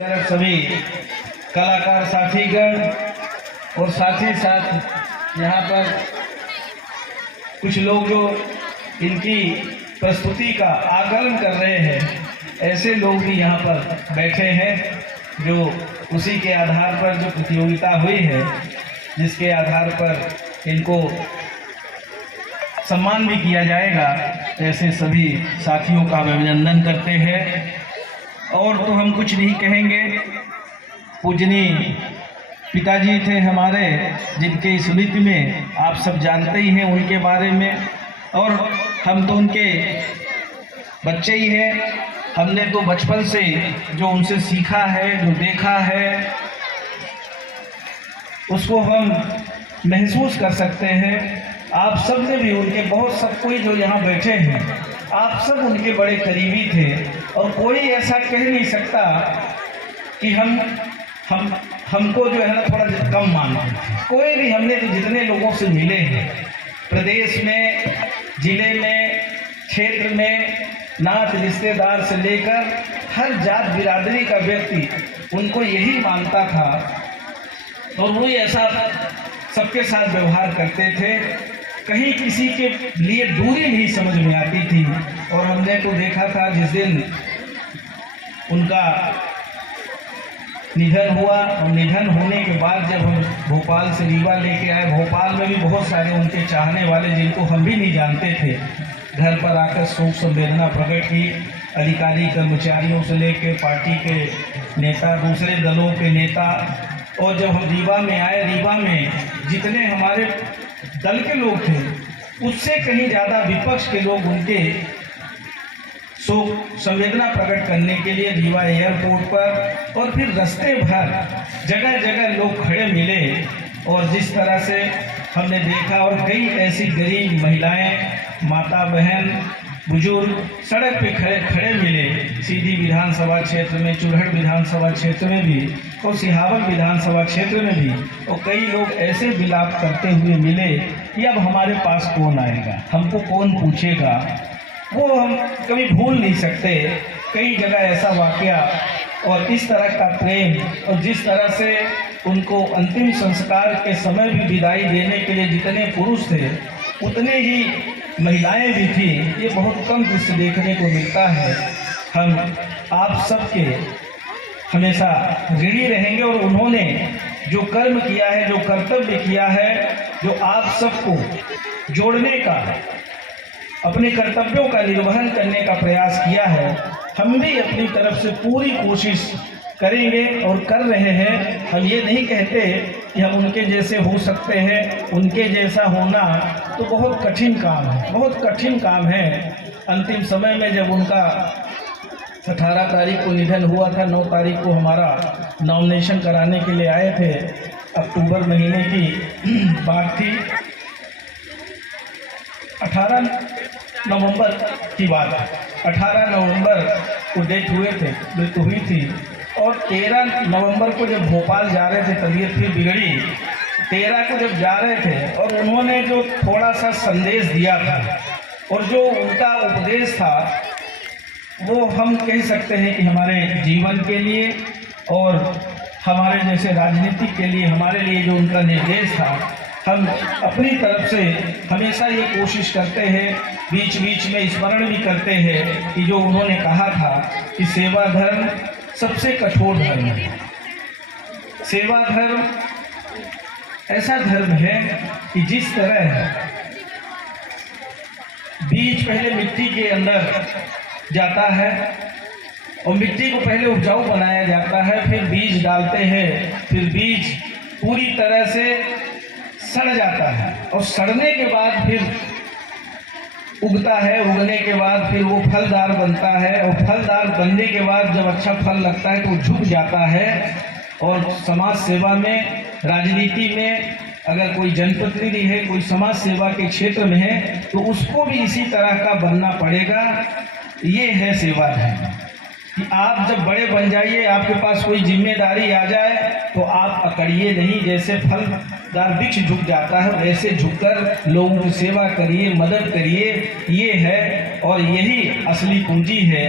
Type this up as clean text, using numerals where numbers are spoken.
सभी कलाकार साथीगण और साथ ही साथ यहाँ पर कुछ लोग जो इनकी प्रस्तुति का आकलन कर रहे हैं, ऐसे लोग भी यहाँ पर बैठे हैं जो उसी के आधार पर जो प्रतियोगिता हुई है, जिसके आधार पर इनको सम्मान भी किया जाएगा, ऐसे सभी साथियों का अभिनंदन करते हैं। और तो हम कुछ नहीं कहेंगे। पूजनीय पिताजी थे हमारे, जिनके स्मृति में आप सब जानते ही हैं उनके बारे में, और हम तो उनके बच्चे ही हैं। हमने तो बचपन से जो उनसे सीखा है, जो देखा है, उसको हम महसूस कर सकते हैं। आप सब ने भी उनके सब कोई जो यहाँ बैठे हैं, आप सब उनके बड़े करीबी थे, और कोई ऐसा कह नहीं सकता कि हमको जो है ना थोड़ा कम माना। कोई भी, हमने तो जितने लोगों से मिले हैं प्रदेश में, जिले में, क्षेत्र में, नात रिश्तेदार से लेकर हर जात बिरादरी का व्यक्ति उनको यही मानता था, और वो ऐसा सबके साथ व्यवहार करते थे। कहीं किसी के लिए दूरी नहीं समझ में आती थी। और हमने तो देखा था जिस दिन उनका निधन हुआ, और निधन होने के बाद जब हम भोपाल से रीवा लेके आए, भोपाल में भी बहुत सारे उनके चाहने वाले, जिनको हम भी नहीं जानते थे, घर पर आकर शोक संवेदना प्रकट की। अधिकारी कर्मचारियों से लेकर पार्टी के नेता, दूसरे दलों के नेता। और जब हम रीवा में आए, रीवा में जितने हमारे दल के लोग थे, उससे कहीं ज़्यादा विपक्ष के लोग उनके शोक संवेदना प्रकट करने के लिए रीवा एयरपोर्ट पर और फिर रास्ते भर जगह जगह लोग खड़े मिले। और जिस तरह से हमने देखा, और कई ऐसी गरीब महिलाएं, माता बहन, बुजुर्ग सड़क पे खड़े मिले। सीधी विधानसभा क्षेत्र में, चुरहट विधानसभा क्षेत्र में भी, और सिहावल विधानसभा क्षेत्र में भी, और कई लोग ऐसे विलाप करते हुए मिले कि अब हमारे पास कौन आएगा, हमको कौन पूछेगा। वो हम कभी भूल नहीं सकते। कई जगह ऐसा वाकया और इस तरह का प्रेम, और जिस तरह से उनको अंतिम संस्कार के समय भी विदाई देने के लिए जितने पुरुष थे, उतने ही महिलाएं भी थी। ये बहुत कम दृश्य देखने को मिलता है। हम आप सबके हमेशा ऋणी रहेंगे, और उन्होंने जो कर्म किया है, जो कर्तव्य किया है, जो आप सबको जोड़ने का, अपने कर्तव्यों का निर्वहन करने का प्रयास किया है, हम भी अपनी तरफ से पूरी कोशिश करेंगे और कर रहे हैं। हम ये नहीं कहते कि हम उनके जैसे हो सकते हैं। उनके जैसा होना तो बहुत कठिन काम है, बहुत कठिन काम है। अंतिम समय में जब उनका 18 तारीख को निधन हुआ था, 9 तारीख को हमारा नॉमिनेशन कराने के लिए आए थे। अक्टूबर महीने की बात थी, 18 नवंबर की बात है। 18 नवंबर को डेथ हुए थे, मृत्यु हुई थी। और 13 नवंबर को जब भोपाल जा रहे थे, तबीयत फिर बिगड़ी। 13 को जब जा रहे थे, और उन्होंने जो थोड़ा सा संदेश दिया था, और जो उनका उपदेश था, वो हम कह सकते हैं कि हमारे जीवन के लिए और हमारे जैसे राजनीति के लिए, हमारे लिए जो उनका निर्देश था, हम अपनी तरफ से हमेशा ये कोशिश करते हैं, बीच बीच में स्मरण भी करते हैं कि जो उन्होंने कहा था कि सेवा धर्म सबसे कठोर धर्म है। सेवा धर्म ऐसा धर्म है कि जिस तरह बीज पहले मिट्टी के अंदर जाता है, और मिट्टी को पहले उपजाऊ बनाया जाता है, फिर बीज डालते हैं, फिर बीज पूरी तरह से सड़ जाता है, और सड़ने के बाद फिर उगता है, उगने के बाद फिर वो फलदार बनता है, और फलदार बनने के बाद जब अच्छा फल लगता है तो वो झुक जाता है। और समाज सेवा में, राजनीति में, अगर कोई जनप्रतिनिधि है, कोई समाज सेवा के क्षेत्र में है, तो उसको भी इसी तरह का बनना पड़ेगा। ये है सेवा धर्म कि आप जब बड़े बन जाइए, आपके पास कोई जिम्मेदारी आ जाए, तो आप अकड़िए नहीं। जैसे फलदार वृक्ष झुक जाता है, वैसे झुककर लोगों की सेवा करिए, मदद करिए। ये है, और यही असली पूंजी है।